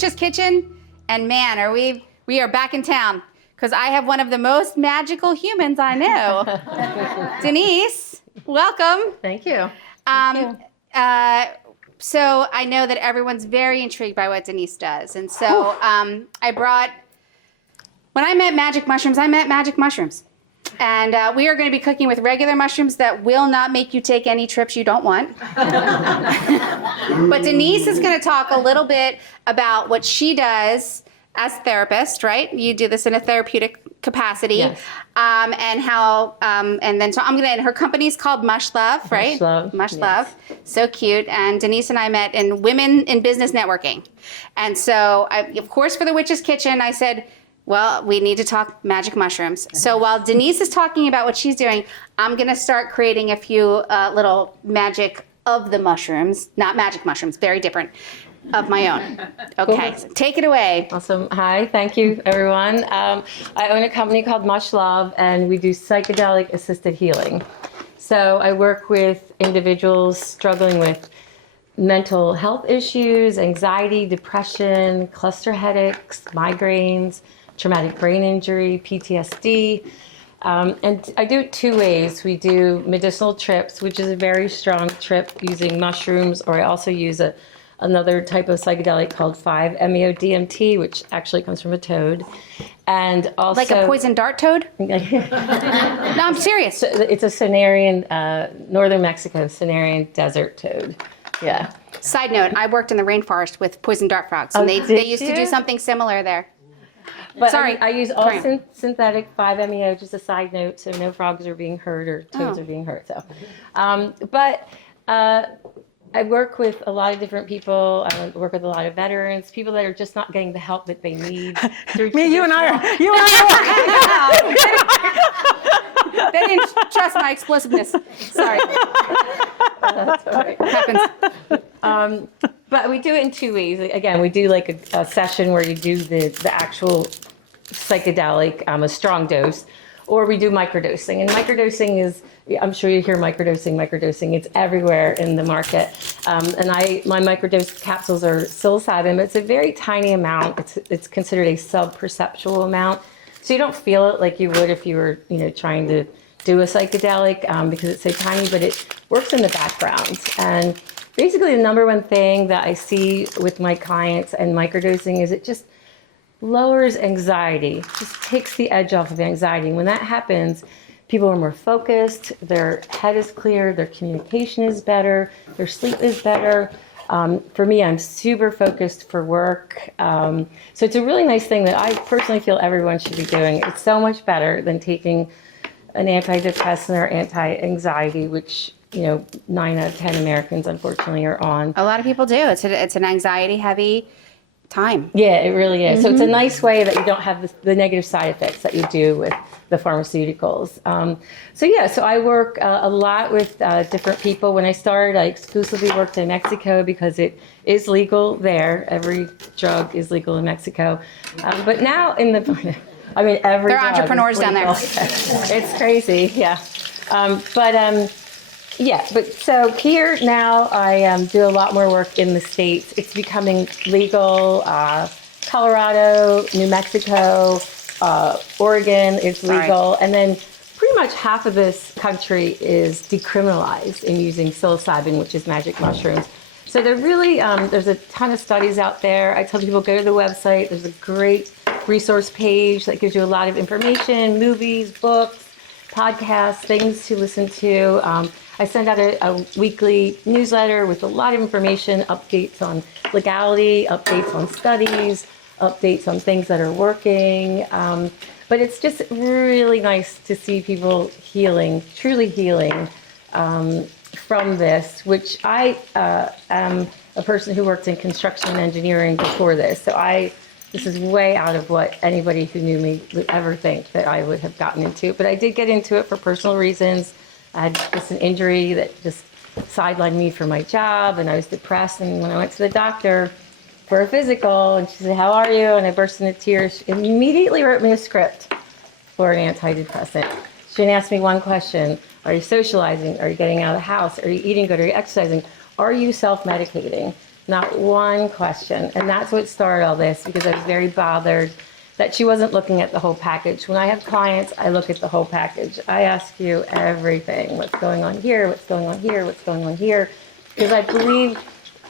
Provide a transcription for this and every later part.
Witch's Kitchen, and man, we are back in town because I have one of the most magical humans I know. Denise, welcome. Thank you. So I know that everyone's very intrigued by what Denise does, and so when I met magic mushrooms, and we are going to be cooking with regular mushrooms that will not make you take any trips you don't want. But Denise is going to talk a little bit about what she does as a therapist, right? You do this in a therapeutic capacity. Yes. And how, and then so I'm going to, and her company's called Mush Love, right? Mush Love. Mush Yes. Love. So cute. And Denise and I met in Women in Business Networking. And so, of course, for the Witch's Kitchen, I said, well, we need to talk magic mushrooms. So while Denise is talking about what she's doing, I'm going to start creating a few little magic of the mushrooms, not magic mushrooms, very different, of my own. Okay, so take it away. Awesome. Hi, thank you, everyone. I own a company called Mush Love, and we do psychedelic assisted healing. So I work with individuals struggling with mental health issues, anxiety, depression, cluster headaches, migraines, traumatic brain injury, PTSD. And I do it two ways. We do medicinal trips, which is a very strong trip using mushrooms, or I also use another type of psychedelic called 5-MeO-DMT, which actually comes from a toad. And also... Like a poison dart toad? No, I'm serious. It's a Cenarian, northern Mexico, Cenarian desert toad. Yeah. Side note, I worked in the rainforest with poison dart frogs, and they used to do something similar there. But Sorry. I use all synthetic 5-MeO, just a side note, so no frogs are being hurt or toads are being hurt. So, I work with a lot of different people. I work with a lot of veterans, people that are just not getting the help that they need. You and I are. They didn't trust my explosiveness. Sorry. That's all right. Happens. But we do it in two ways. Again, we do like a session where you do the actual psychedelic, a strong dose, or we do microdosing. And microdosing is, I'm sure you hear microdosing. It's everywhere in the market. And my microdose capsules are psilocybin, but it's a very tiny amount. It's considered a sub-perceptual amount. So you don't feel it like you would if you were, trying to do a psychedelic because it's so tiny, but it works in the background. And basically the number one thing that I see with my clients and microdosing is it just lowers anxiety, just takes the edge off of anxiety. When that happens, people are more focused, their head is clear, their communication is better, their sleep is better. For me, I'm super focused for work. So it's a really nice thing that I personally feel everyone should be doing. It's so much better than taking an antidepressant or anti-anxiety, which 9 out of 10 Americans, unfortunately, are on. A lot of people do. It's an anxiety-heavy time. Yeah, it really is. So it's a nice way that you don't have the negative side effects that you do with the pharmaceuticals. So I work a lot with different people. When I started, I exclusively worked in Mexico because it is legal there. Every drug is legal in Mexico. But now every They're entrepreneurs down there. It's crazy, yeah. But so here now I do a lot more work in the States. It's becoming legal. Colorado, New Mexico, Oregon is legal. And then pretty much half of this country is decriminalized in using psilocybin, which is magic mushrooms. So they're really, there's a ton of studies out there. I tell people, go to the website. There's a great resource page that gives you a lot of information, movies, books, podcasts, things to listen to. I send out a weekly newsletter with a lot of information, updates on legality, updates on studies, updates on things that are working. But it's just really nice to see people healing, truly healing from this, which I am a person who worked in construction and engineering before this. So this is way out of what anybody who knew me would ever think that I would have gotten into. But I did get into it for personal reasons. I had just an injury that just sidelined me from my job, and I was depressed. And when I went to the doctor for a physical, and she said, "How are you?" and I burst into tears, she immediately wrote me a script for an antidepressant. She didn't ask me one question. Are you socializing? Are you getting out of the house? Are you eating good? Are you exercising? Are you self-medicating? Not one question. And that's what started all this, because I was very bothered that she wasn't looking at the whole package. When I have clients, I look at the whole package. I ask you everything. What's going on here? What's going on here? What's going on here? Because I believe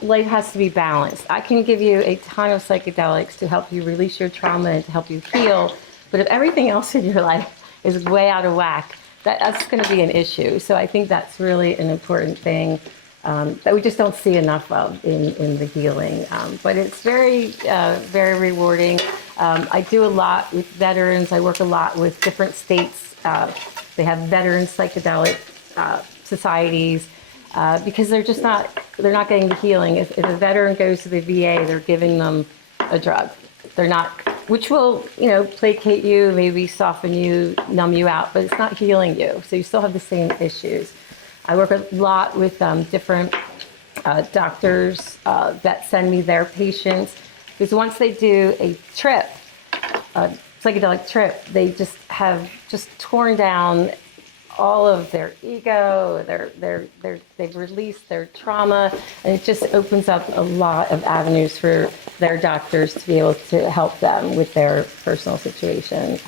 life has to be balanced. I can give you a ton of psychedelics to help you release your trauma and to help you heal. But if everything else in your life is way out of whack, that's going to be an issue. So I think that's really an important thing that we just don't see enough of in the healing. But it's very, very rewarding. I do a lot with veterans. I work a lot with different states. They have veteran psychedelic societies because they're not getting the healing. If a veteran goes to the VA, they're giving them a drug. They're not, which will, placate you, maybe soften you, numb you out, but it's not healing you. So you still have the same issues. I work a lot with different doctors that send me their patients, because once they do a trip, a psychedelic trip, they just have torn down all of their ego, they've released their trauma, and it just opens up a lot of avenues for their doctors to be able to help them with their personal situation.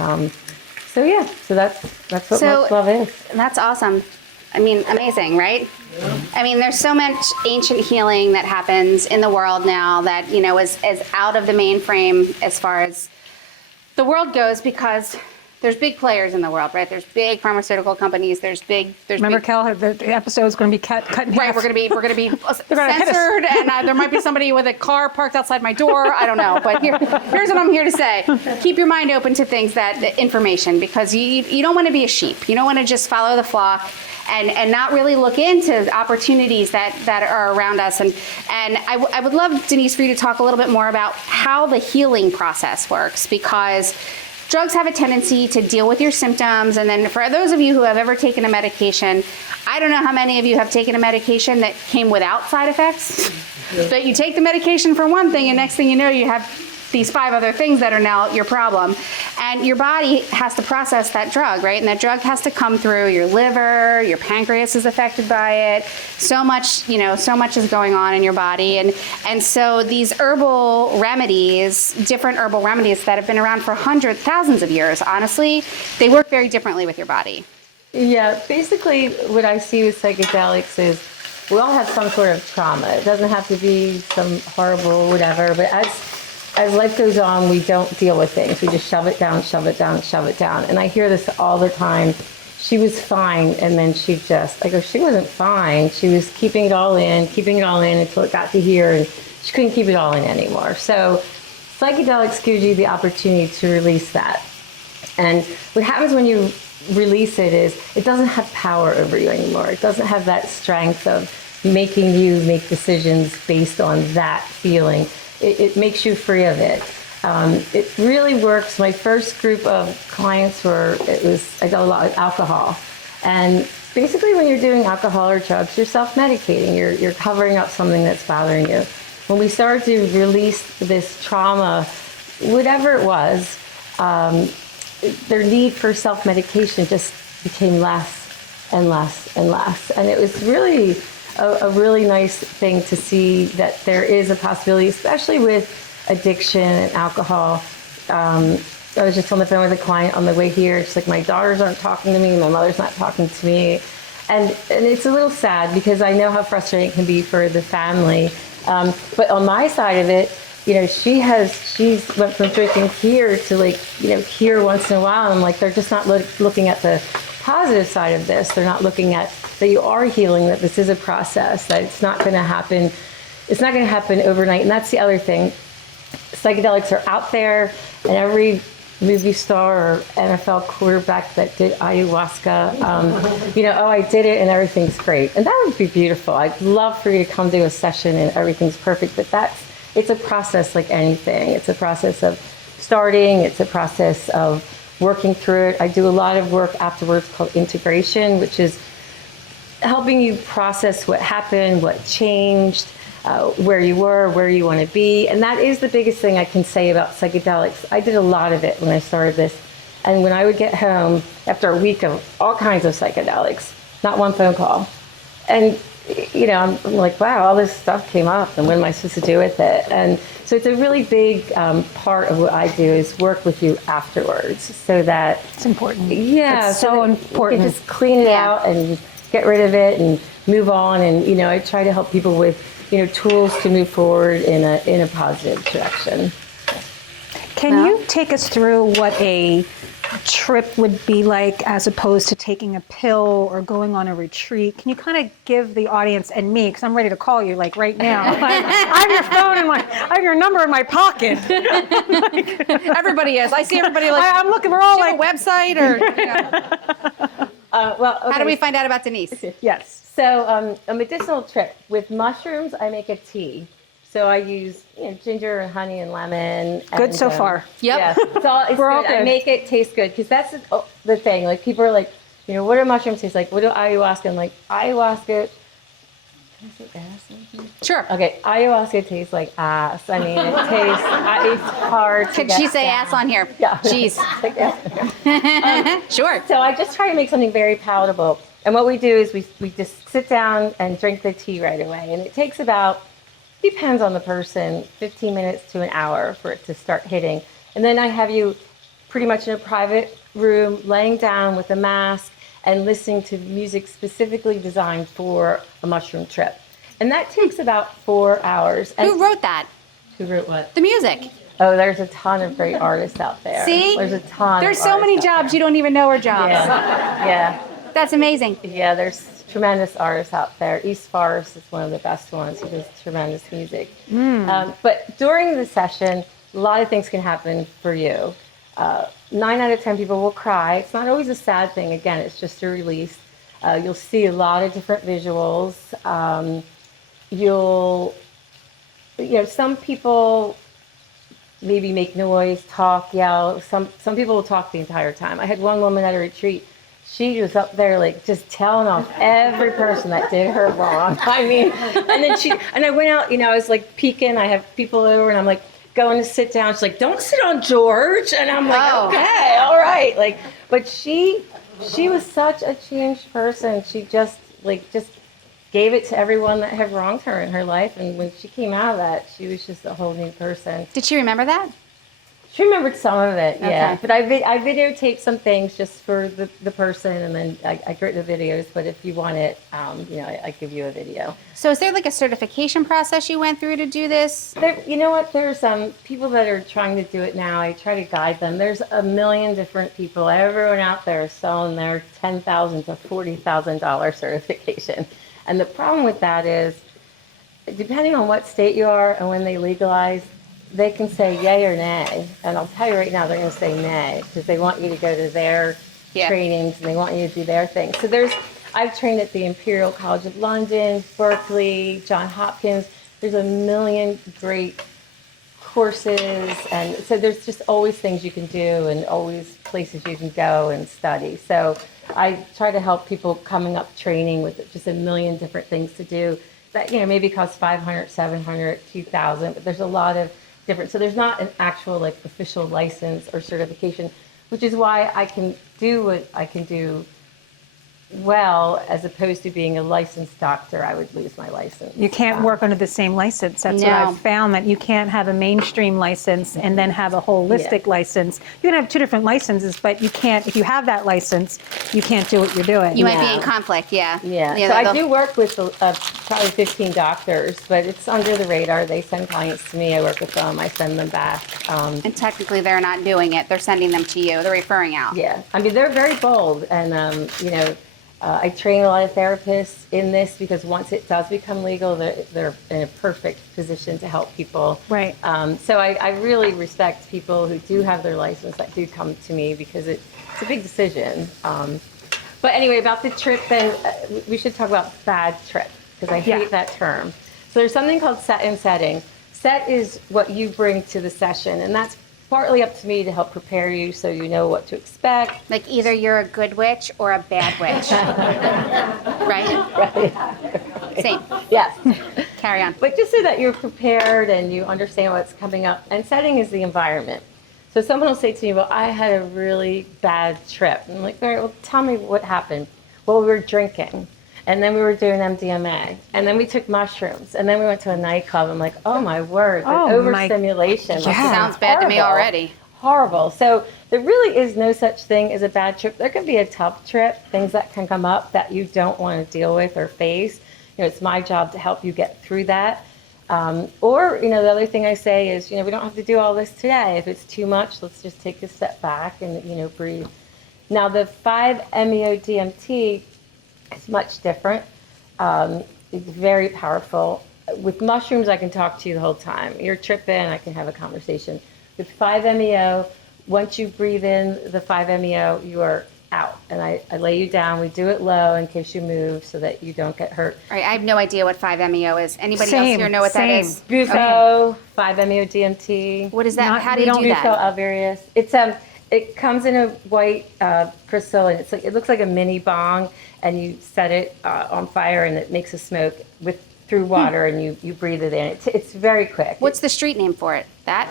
So that's what Much Love is. That's awesome. I mean, amazing, right? Yeah. I mean, there's so much ancient healing that happens in the world now that, is out of the mainframe as far as the world goes, because there's big players in the world, right? There's big pharmaceutical companies. Remember, Kel, the episode is going to be cut in half. Right, we're going to be censored, and there might be somebody with a car parked outside my door. I don't know, but here's what I'm here to say: keep your mind open to things information, because you don't want to be a sheep. You don't want to just follow the flock and not really look into opportunities that are around us. And I would love, Denise, for you to talk a little bit more about how the healing process works, because drugs have a tendency to deal with your symptoms. And then for those of you who have ever taken a medication, I don't know how many of you have taken a medication that came without side effects, but you take the medication for one thing, and next thing you know, you have these 5 other things that are now your problem. And your body has to process that drug, right? And that drug has to come through your liver, your pancreas is affected by it. So much is going on in your body. And so these different herbal remedies that have been around for thousands of years, honestly, they work very differently with your body. Yeah, basically what I see with psychedelics is we all have some sort of trauma. It doesn't have to be some horrible whatever, but as life goes on, we don't deal with things. We just shove it down, shove it down, shove it down. And I hear this all the time. She was fine, and then she wasn't fine. She was keeping it all in until it got to here, and she couldn't keep it all in anymore. So psychedelics gives you the opportunity to release that. And what happens when you release it is it doesn't have power over you anymore. It doesn't have that strength of making you make decisions based on that feeling. It makes you free of it. It really works. My first group of clients I did a lot of alcohol. And basically when you're doing alcohol or drugs, you're self-medicating. You're covering up something that's bothering you. When we started to release this trauma, whatever it was, their need for self-medication just became less and less and less. And it was really a really nice thing to see that there is a possibility, especially with addiction and alcohol. I was just on the phone with a client on the way here. She's like, my daughters aren't talking to me, my mother's not talking to me. And it's a little sad, because I know how frustrating it can be for the family. But on my side of it, she's went from drinking here to here once in a while. And I'm like, they're just not looking at the positive side of this. They're not looking at that you are healing, that this is a process, that it's not going to happen. It's not going to happen overnight. And that's the other thing. Psychedelics are out there, and every movie star or NFL quarterback that did ayahuasca, I did it and everything's great. And that would be beautiful. I'd love for you to come to a session and everything's perfect, but it's a process like anything. It's a process of starting. It's a process of working through it. I do a lot of work afterwards called integration, which is helping you process what happened, what changed, where you were, where you want to be. And that is the biggest thing I can say about psychedelics. I did a lot of it when I started this. And when I would get home after a week of all kinds of psychedelics, not one phone call. And I'm like, wow, all this stuff came up, and what am I supposed to do with it? And so it's a really big part of what I do is work with you afterwards, so that It's important. yeah, It's so important. You can just clean it out and get rid of it and move on. And I try to help people with tools to move forward in a positive direction. Can you take us through what a trip would be like as opposed to taking a pill or going on a retreat? Can you kind of give the audience and me, because I'm ready to call you like right now. I have your phone I have your number in my pocket. Everybody is. I see everybody like. I'm looking. We're all like like a website or. How do we find out about Denise? yes. So a medicinal trip with mushrooms, I make a tea. So I use ginger and honey and lemon. Good so far. Yep. Yeah, it's We're all good. I good. make it taste good because that's the thing. Like people are like, what do mushrooms taste like? What do ayahuasca? I'm like, ayahuasca. Can I say ass? Sure. Okay, ayahuasca tastes like ass. I mean, it tastes. It's hard. To Could get she say down. ass on here? Yeah. Jeez. Sure. So I just try to make something very palatable. And what we do is we just sit down and drink the tea right away. And it takes about, depends on the person, 15 minutes to an hour for it to start hitting. And then I have you pretty much in a private room, laying down with a mask and listening to music specifically designed for a mushroom trip. And that takes about 4 hours. And Who wrote that? who wrote what? The music. Oh, there's a ton of great artists out there. See? There's a ton. There's of so many artists out jobs you don't even know are jobs. there. Yeah. That's amazing. Yeah, there's tremendous artists out there. East Forest is one of the best ones. He does tremendous music. But during the session, a lot of things can happen for you. 9 out of 10 people will cry. It's not always a sad thing. Again, it's just a release. You'll see a lot of different visuals. Some people maybe make noise, talk, yell. Some people will talk the entire time. I had one woman at a retreat. She was up there like just telling off every person that did her wrong. I mean, and I went out, I was like peeking. I have people over and I'm like going to sit down. She's like, don't sit on George. And I'm like, okay, all right. Like, but she was such a changed person. She just gave it to everyone that had wronged her in her life. And when she came out of that, she was just a whole new person. Did she remember that? She remembered some of it, yeah. Okay. But I videotaped some things just for the person, and then I create the videos. But if you want it, I give you a video. So is there like a certification process you went through to do this? You know what? There's people that are trying to do it now. I try to guide them. There's a million different people. Everyone out there is selling their $10,000 to $40,000 certification. And the problem with that is, depending on what state you are and when they legalize, they can say yay or nay. And I'll tell you right now, they're going to say nay because they want you to go to their trainings and they want you to do their thing. So I've trained at the Imperial College of London, Berkeley, Johns Hopkins. There's a million great courses. And so there's just always things you can do and always places you can go and study. So I try to help people coming up training with just a million different things to do that, maybe cost $500, $700, $2,000, but there's a lot of different. So there's not an actual official license or certification, which is why I can do what I can do well, as opposed to being a licensed doctor. I would lose my license. You can't work under the same license. That's what No. I've found, that you can't have a mainstream license and then have a holistic license. You can have two different licenses, but you can't, if you have that license, you can't do what you're doing. You might be in conflict, yeah. Yeah. So I do work with probably 15 doctors, but it's under the radar. They send clients to me. I work with them. I send them back. And technically they're not doing it. They're sending them to you. They're referring out. Yeah. I mean, they're very bold. And, I train a lot of therapists in this because once it does become legal, they're in a perfect position to help people. Right. So I really respect people who do have their license that do come to me because it's a big decision. But anyway, about the trip, then we should talk about bad trip because I hate that term. So there's something called set and setting. Set is what you bring to the session, and that's partly up to me to help prepare you so you know what to expect. Like either you're a good witch or a bad witch. Right? Right. Same. Yes. Carry on. But just so that you're prepared and you understand what's coming up. And setting is the environment. So someone will say to me, well, I had a really bad trip. And I'm like, all right, well, tell me what happened. Well, we were drinking. And then we were doing MDMA. And then we took mushrooms. And then we went to a nightclub. I'm like, oh my word, the overstimulation. Like, Sounds bad to me already. Horrible. So there really is no such thing as a bad trip. There can be a tough trip, things that can come up that you don't want to deal with or face. You know, it's my job to help you get through that. Or, you know, the other thing I say is, you know, we don't have to do all this today. If it's too much, let's just take a step back and, you know, breathe. Now, the 5-MeO-DMT is much different. It's very powerful. With mushrooms, I can talk to you the whole time. You're tripping, I can have a conversation. With 5-MeO, once you breathe in the 5-MeO, you are out. And I lay you down. We do it low in case you move so that you don't get hurt. All right, I have no idea what 5-MeO is. Anybody else here know what that is? Bough, 5-MeO-DMT. What is that? How do you do Bough that? alvarius. It comes in a white crystal, and it looks like a mini bong, and you set it on fire, and it makes a smoke through water, and you breathe it in. It's very quick. What's the street name for it? That?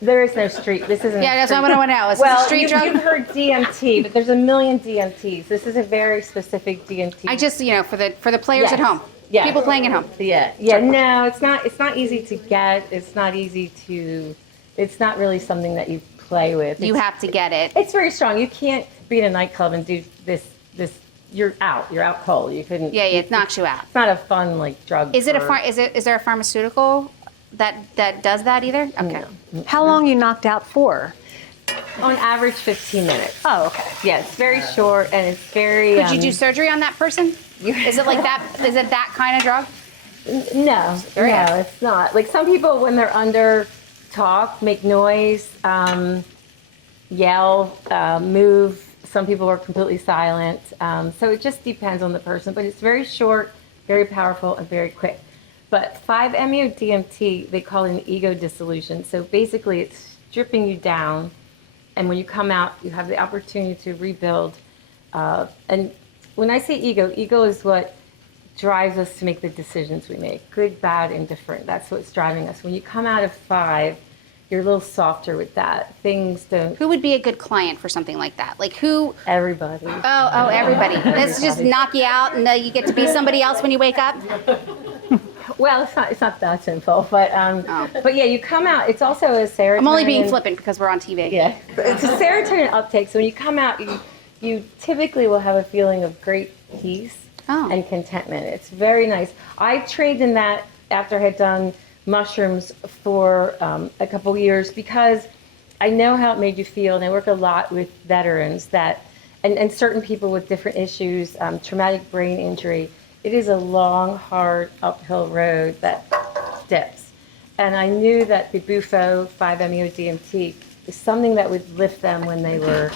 There is no street. This isn't. Yeah, that's what I want to know. Is Well, this a street drug? you've heard DMT, but there's a million DMTs. This is a very specific DMT. I just, you know, for the players Yes. at home. Yes. People playing at home. Yeah. No, it's not. It's not easy to get. It's not easy to. It's not really something that you play with. You have to get it. It's very strong. You can't be in a nightclub and do this. You're out. You're out cold. You couldn't. Yeah, it knocks you out. It's not a fun like drug. Is there a pharmaceutical that does that either? Okay. No. How long you knocked out for? On average, 15 minutes. Oh, okay. Yeah, it's very short and it's very. Could you do surgery on that person? Is it like that? Is it that kind of drug? No, it's not. Like some people, when they're under, talk, make noise, yell, move. Some people are completely silent. So it just depends on the person. But it's very short, very powerful, and very quick. But 5-MeO-DMT, they call it an ego dissolution. So basically, it's stripping you down. And when you come out, you have the opportunity to rebuild. And when I say ego is what drives us to make the decisions we make. Good, bad, indifferent. That's what's driving us. When you come out of 5, you're a little softer with that. Things don't. Who would be a good client for something like that? Like who? Everybody. Oh, everybody. Let's just knock you out and you get to be somebody else when you wake up? Well, it's not that simple, but yeah, you come out. It's also a serotonin. I'm only being flippant because we're on TV. Yeah, it's a serotonin uptake. So when you come out, you typically will have a feeling of great peace and contentment. It's very nice. I trained in that after I had done mushrooms for a couple years because I know how it made you feel, and I work a lot with veterans and certain people with different issues, traumatic brain injury. It is a long, hard uphill road that dips. And I knew that the Bough 5-MeO-DMT is something that would lift them when they were,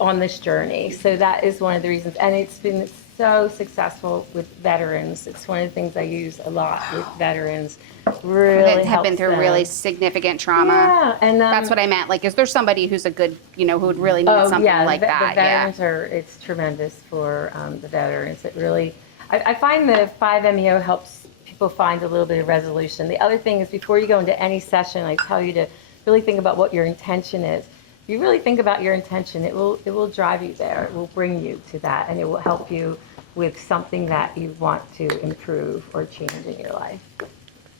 on this journey. So that is one of the reasons. And it's been so successful with veterans. It's one of the things I use a lot with veterans. Really that have been through really significant trauma. Yeah, and that's what I meant. Like, is there somebody who's a good, who would really need something like that? The veterans it's tremendous for the veterans. It really, I find the 5-MeO helps people find a little bit of resolution. The other thing is before you go into any session, I tell you to really think about what your intention is. If you really think about your intention, it will drive you there. It will bring you to that, and it will help you with something that you want to improve or change in your life.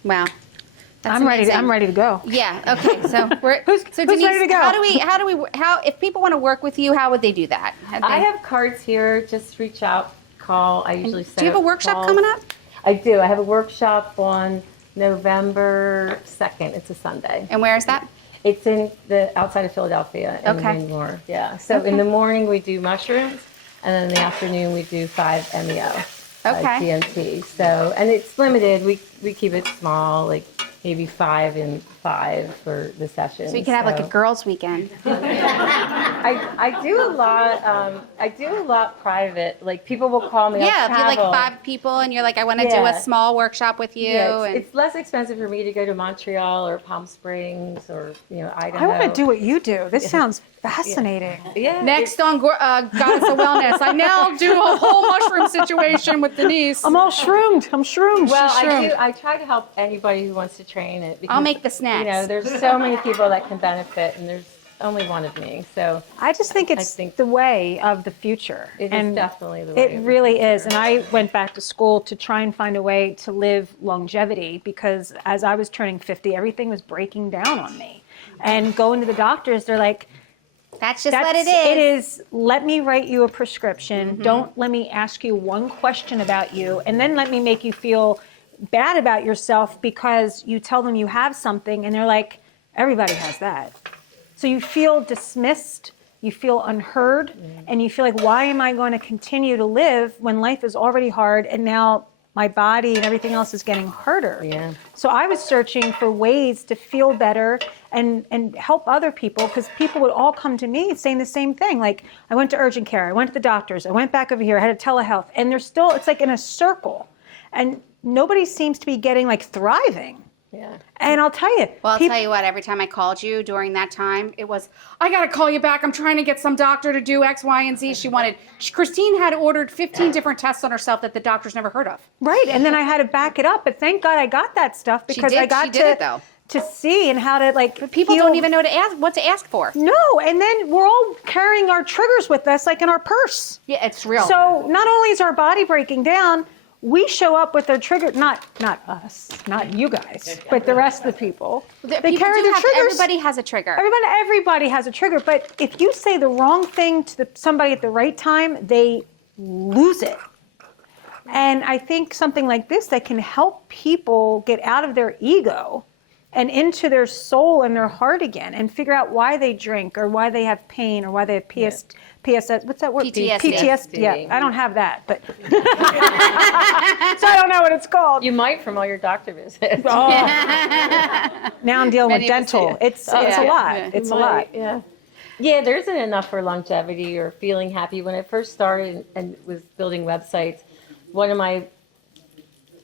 Wow. That's I'm amazing. ready to go. Yeah. Okay. So who's Denise, ready to go? How if people want to work with you, how would they do that? I have cards here. Just reach out, call. I usually set Do you have a workshop calls. coming up? I do. I have a workshop on November 2nd. It's a Sunday. And where is that? It's in outside of Philadelphia in Rainmore. Yeah. So in the morning we do mushrooms, and then in the afternoon we do 5-MeO. DMT. So, and it's limited. We keep it small, like maybe 5 and 5 for the session. So you can have like a girls' weekend. I do a lot. I do a lot private. Like people will call me. Yeah, if you're like 5 people and you're like, I want to do a small workshop with you. Yeah, it's less expensive for me to go to Montreal or Palm Springs or Idaho. I want to do what you do. This sounds fascinating. Yeah. Next on Goddess of Wellness, I now do a whole mushroom situation with Denise. I'm all shroomed. I'm shroomed. Well, She's shroomed. I try to help anybody who wants to train it. Because, I'll make the snacks. There's so many people that can benefit, and there's only one of me. So I just think it's think the way of the future. it and is definitely the way. It really is. And I went back to school to try and find a way to live longevity because as I was turning 50, everything was breaking down on me. And going to the doctors, they're like, That's just what it is. It is, let me write you a prescription. Don't let me ask you one question about you. And then let me make you feel bad about yourself because you tell them you have something and they're like, everybody has that. So you feel dismissed, you feel unheard, and you feel like, why am I going to continue to live when life is already hard and now my body and everything else is getting harder? Yeah. So I was searching for ways to feel better and help other people because people would all come to me saying the same thing. Like, I went to urgent care, I went to the doctors, I went back over here, I had a telehealth, and they're still, it's like in a circle. And nobody seems to be getting like thriving. Yeah. And I'll tell you. Well, I'll tell you what, every time I called you during that time, it was, I got to call you back. I'm trying to get some doctor to do X, Y, and Z. Christine had ordered 15 different tests on herself that the doctor's never heard of. Right. And then I had to back it up. But thank God I got that stuff because I got to see and how to like. People heal. don't even know what to ask for. No. And then we're all carrying our triggers with us like in our purse. Yeah, it's real. So not only is our body breaking down, we show up with their trigger, not us, not you guys, but the rest of the people. They carry their triggers. Everybody has a trigger. Everybody has a trigger. But if you say the wrong thing to somebody at the right time, they lose it. And I think something like this that can help people get out of their ego and into their soul and their heart again and figure out why they drink or why they have pain or why they have PSS. What's that word? PTSD. Yeah, I don't have that, but so I don't know what it's called. You might from all your doctor visits. Oh. Now I'm dealing with dental. It's a lot. Yeah. It's a lot. Yeah. Yeah, there isn't enough for longevity or feeling happy. When I first started and was building websites, one of my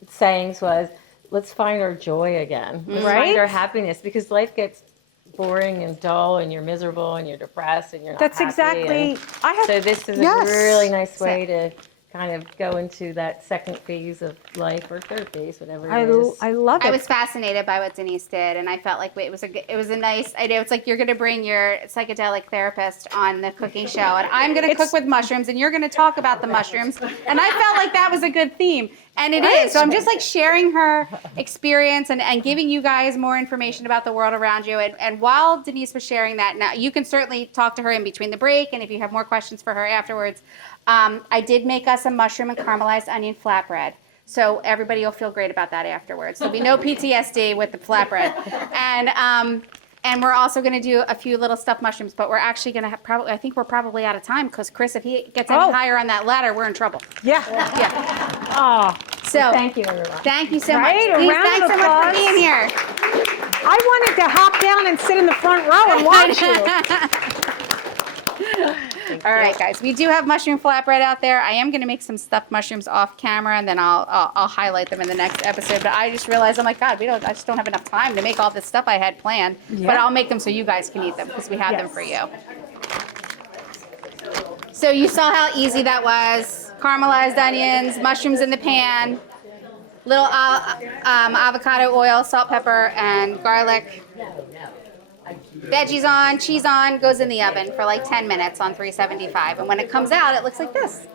sayings was, let's find our joy again. Let's find our happiness because life gets boring and dull and you're miserable and you're depressed and you're not That's happy. exactly. So this is a really nice way to kind of go into that second phase of life or third phase, whatever it is. I love it. I was fascinated by what Denise did, and I felt like it was a nice idea. It's like you're going to bring your psychedelic therapist on the cooking show, and I'm going to cook with mushrooms, and you're going to talk about the mushrooms. And I felt like that was a good theme, and it is. So I'm just like sharing her experience and giving you guys more information about the world around you. And while Denise was sharing that, now you can certainly talk to her in between the break, and if you have more questions for her afterwards. I did make us a mushroom and caramelized onion flatbread. So everybody will feel great about that afterwards. There'll be no PTSD with the flatbread. And we're also going to do a few little stuffed mushrooms, but we're actually going to have I think we're probably out of time because Chris, if he gets any higher on that ladder, we're in trouble. Yeah. Oh. So Thank you, everyone. Thank you so Right? much. A Please, round thanks of so much for applause. being here. I wanted to hop down and sit in the front row and watch you. All right, guys. We do have mushroom flatbread out there. I am going to make some stuffed mushrooms off camera, and then I'll highlight them in the next episode. But I just realized, I'm like, God, I just don't have enough time to make all this stuff I had planned. Yeah. But I'll make them so you guys can eat them because we have them for you. So you saw how easy that was. Caramelized onions, mushrooms in the pan, little avocado oil, salt, pepper, and garlic. Veggies on, cheese on, goes in the oven for like 10 minutes on 375. And when it comes out, it looks like this.